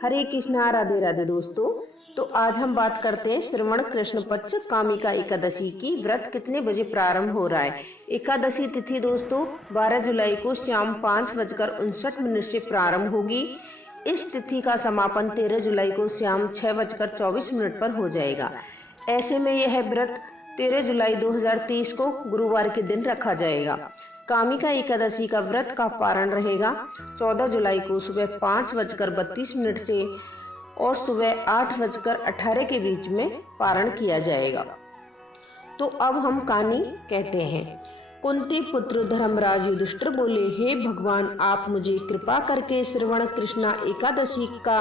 हरे कृष्णा, राधे राधे दोस्तों। तो आज हम बात करते हैं श्रवण कृष्ण पक्ष कामिका एकादशी की। व्रत कितने बजे प्रारंभ हो रहा है? एकादशी तिथि दोस्तों 12 जुलाई को शाम 5:59 से प्रारंभ होगी। इस तिथि का समापन 13 जुलाई को शाम 6:24 पर हो जाएगा। ऐसे में यह व्रत 13 जुलाई 2023 को गुरुवार के दिन रखा जाएगा। कामिका एकादशी का व्रत का पारण रहेगा 14 जुलाई को सुबह 5:32 से और सुबह 8:18 के बीच में पारण किया जाएगा। तो अब हम कहानी कहते हैं। कुंती पुत्र धर्मराज युधिष्ठिर बोले, हे भगवान, आप मुझे कृपा करके श्रवण कृष्णा एकादशी का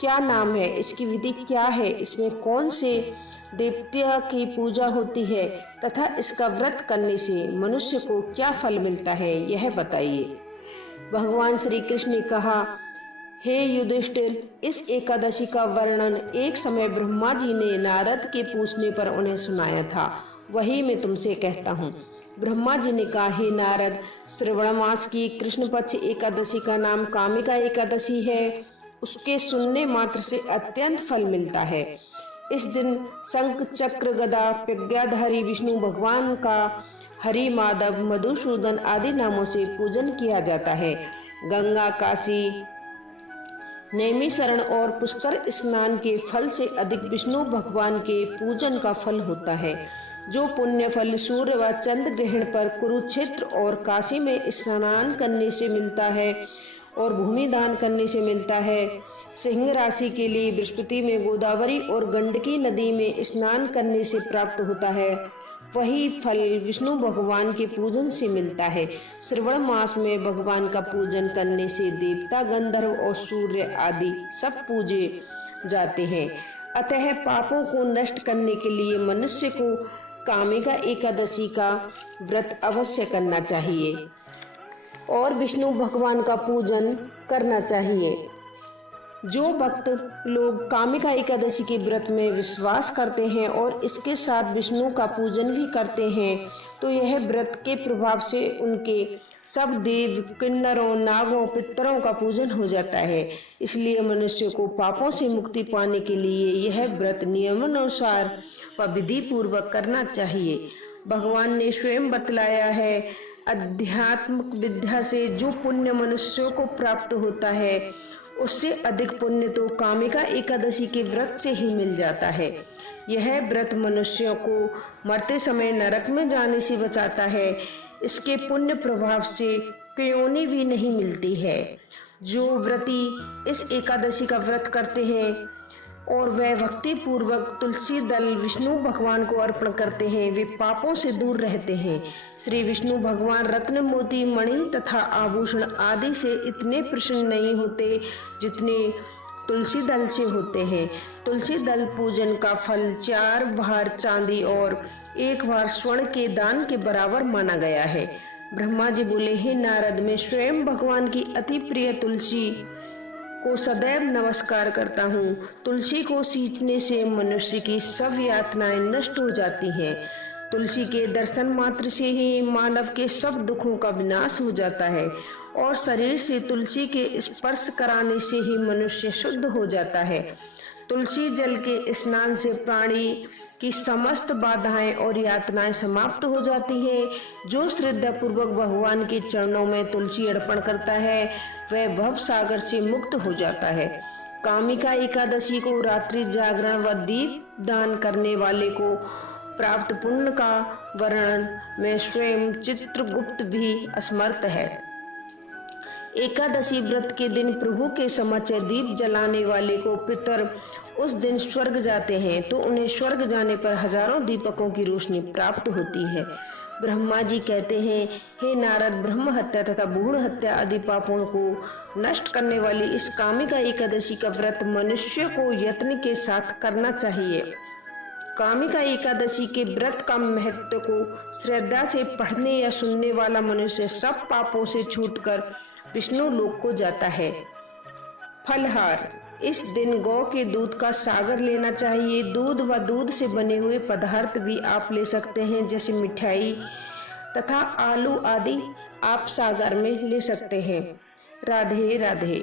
क्या नाम है, इसकी विधि क्या है, इसमें कौन से देवता की पूजा होती है तथा इसका व्रत करने से मनुष्य को क्या फल मिलता है, यह बताइए। भगवान श्री कृष्ण ने कहा, हे युधिष्ठिर, इस एकादशी का वर्णन एक समय ब्रह्मा जी ने नारद के पूछने पर उन्हें सुनाया था, वही मैं तुमसे कहता हूँ। ब्रह्मा जी ने कहा, हे नारद, श्रवण मास की कृष्ण पक्ष एकादशी का नाम कामिका एकादशी है। उसके सुनने मात्र से अत्यंत फल मिलता है। इस दिन शंख चक्र गदा प्रज्ञाधारी विष्णु भगवान का हरि, माधव, मधुसूदन आदि नामों से पूजन किया जाता है। गंगा, काशी, नैमिषारण्य और पुष्कर स्नान के फल से अधिक विष्णु भगवान के पूजन का फल होता है। जो पुण्य फल सूर्य व चंद्र ग्रहण पर कुरुक्षेत्र और काशी में स्नान करने से मिलता है और भूमि दान करने से मिलता है, सिंह राशि के लिए बृहस्पति में गोदावरी और गंडकी नदी में स्नान करने से प्राप्त होता है, वही फल विष्णु भगवान के पूजन से मिलता है। श्रवण मास में भगवान का पूजन करने से देवता, गंधर्व और सूर्य आदि सब पूजे जाते हैं। अतः पापों को नष्ट करने के लिए मनुष्य को कामिका एकादशी का व्रत अवश्य करना चाहिए और विष्णु भगवान का पूजन करना चाहिए। जो भक्त लोग कामिका एकादशी के व्रत में विश्वास करते हैं और इसके साथ विष्णु का पूजन भी करते हैं, तो यह व्रत के प्रभाव से उनके सब देव, किन्नरों, नागों, पितरों का पूजन हो जाता है। इसलिए मनुष्य को पापों से मुक्ति पाने के लिए यह व्रत नियमानुसार व विधि पूर्वक करना चाहिए। भगवान ने स्वयं बतलाया है, अध्यात्म विद्या से जो पुण्य मनुष्यों को प्राप्त होता है उससे अधिक पुण्य तो कामिका एकादशी के व्रत से ही मिल जाता है। यह व्रत मनुष्यों को मरते समय नरक में जाने से बचाता है। इसके पुण्य प्रभाव से क्योनि भी नहीं मिलती है। जो व्रती इस एकादशी का व्रत करते हैं और वह भक्ति पूर्वक तुलसी दल विष्णु भगवान को अर्पण करते हैं, वे पापों से दूर रहते हैं। श्री विष्णु भगवान रत्न, मोती, मणि तथा आभूषण आदि से इतने प्रसन्न नहीं होते जितने तुलसी दल से होते हैं। तुलसी दल पूजन का फल 4 भार चांदी और 1 भार स्वर्ण के दान के बराबर माना गया है। ब्रह्मा जी बोले, हे नारद, मैं स्वयं भगवान की अति प्रिय तुलसी को सदैव नमस्कार करता हूँ। तुलसी को सींचने से मनुष्य की सब यातनाएं नष्ट हो जाती हैं। तुलसी के दर्शन मात्र से ही मानव के सब दुखों का विनाश हो जाता है और शरीर से तुलसी के स्पर्श कराने से ही मनुष्य शुद्ध हो जाता है। तुलसी जल के स्नान से प्राणी की समस्त बाधाएं और यातनाएं समाप्त हो जाती हैं। जो श्रद्धा पूर्वक भगवान के चरणों में तुलसी अर्पण करता है वह भव सागर से मुक्त हो जाता है। कामिका एकादशी को रात्रि जागरण व दीप दान करने वाले को प्राप्त पुण्य का वर्णन में स्वयं चित्रगुप्त भी असमर्थ है। एकादशी व्रत के दिन प्रभु के समक्ष दीप जलाने वाले को पितर उस दिन स्वर्ग जाते हैं, तो उन्हें स्वर्ग जाने पर हजारों दीपकों की रोशनी प्राप्त होती है। ब्रह्मा जी कहते हैं, हे नारद, ब्रह्म हत्या तथा भ्रूण हत्या आदि पापों को नष्ट करने वाली इस कामिका एकादशी का व्रत मनुष्य को यत्न के साथ करना चाहिए। कामिका एकादशी के व्रत का महत्व को श्रद्धा से पढ़ने या सुनने वाला मनुष्य सब पापों से छूटकर विष्णु लोक को जाता है। फलहार, इस दिन गौ के दूध का सागर लेना चाहिए। दूध व दूध से बने हुए पदार्थ भी आप ले सकते हैं, जैसे मिठाई तथा आलू आदि आप सागर में ले सकते हैं। राधे राधे।